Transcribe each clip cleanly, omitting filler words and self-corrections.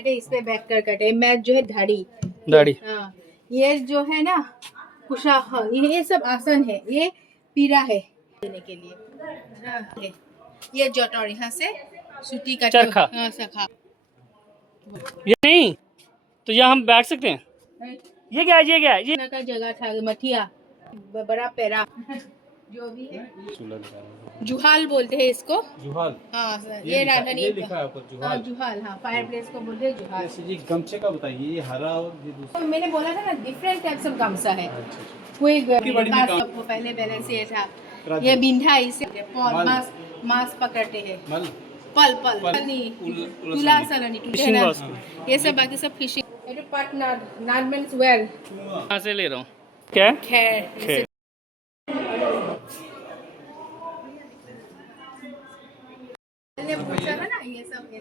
Cut है, इस पे बैक कर कट है। मैच जो है धाड़ी दाढ़ी। हाँ, ये जो है ना कुशा, हाँ ये सब आसन है, ये पीरा है देने के लिए। हाँ, ये जटौर यहाँ से सूती का चरखा। हाँ, सखा। ये नहीं तो यहाँ हम बैठ सकते हैं। ये क्या है, ये क्या है, ये का जगह था मठिया, बड़ा पैरा जो भी है, जुहाल बोलते हैं इसको। जुहाल। हाँ सर, ये रांधनी ये लिखा है ऊपर जुहाल। हाँ जुहाल, हाँ फायर प्लेस को बोलते हैं जुहाल। जैसे जी गमछे का बताइए, ये हरा और ये दूसरा। तो मैंने बोला था ना डिफरेंट टाइप्स ऑफ गमछा है। कोई बड़ी में काम- सबको पहले बैलेंस ये था, ये बिंधा इसे मल। मांस पकड़ते हैं। मल। पल पल नहीं, तुला सलनी टूटे Fishing ना, basket। ये सब बाकी सब फिशिंग। ये पार्टनर नॉट मींस वेल कहाँ से ले रहा हूँ, क्या है? खैर खैर। मैंने पूछा था ना ये सब ये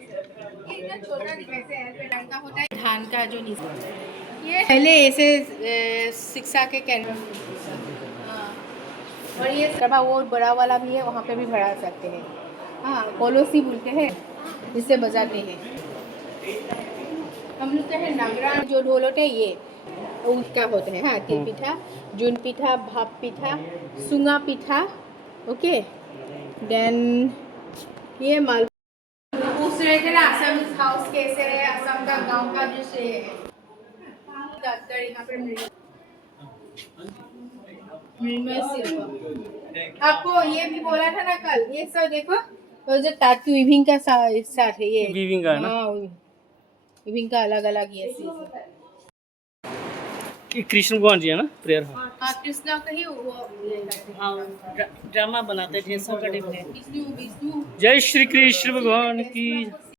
इतना छोटा कैसे है का होता है धान का जो ये पहले ऐसे शिक्षा के केंद्र। हाँ, और ये सभा वो बड़ा वाला भी है, वहाँ पे भी भरा सकते हैं। हाँ पोलोसी बोलते हैं, इससे बजाते हैं हम लोग। है नगरा जो ढोल होते हैं ये उसका होता है। हाँ तिल पिठा, जून पिठा, भाप पिठा, सुंगा पिठा, ओके। देन ये माल पूछ रहे थे ना असम हाउस कैसे है, असम का गांव का दृश्य है। यहाँ पे मृण्मय शिल्प। आपको ये भी बोला था ना कल, ये सब देखो तो जो तातू विभिंग का साथ है, ये वीविंग का है ना? हाँ विभिंग का अलग अलग ये कि कृष्ण भगवान जी है ना, प्रेयर। हाँ कृष्णा का ही वो ड्रामा बनाते थे, संकट विष्णु विष्णु जय श्री कृष्ण भगवान की।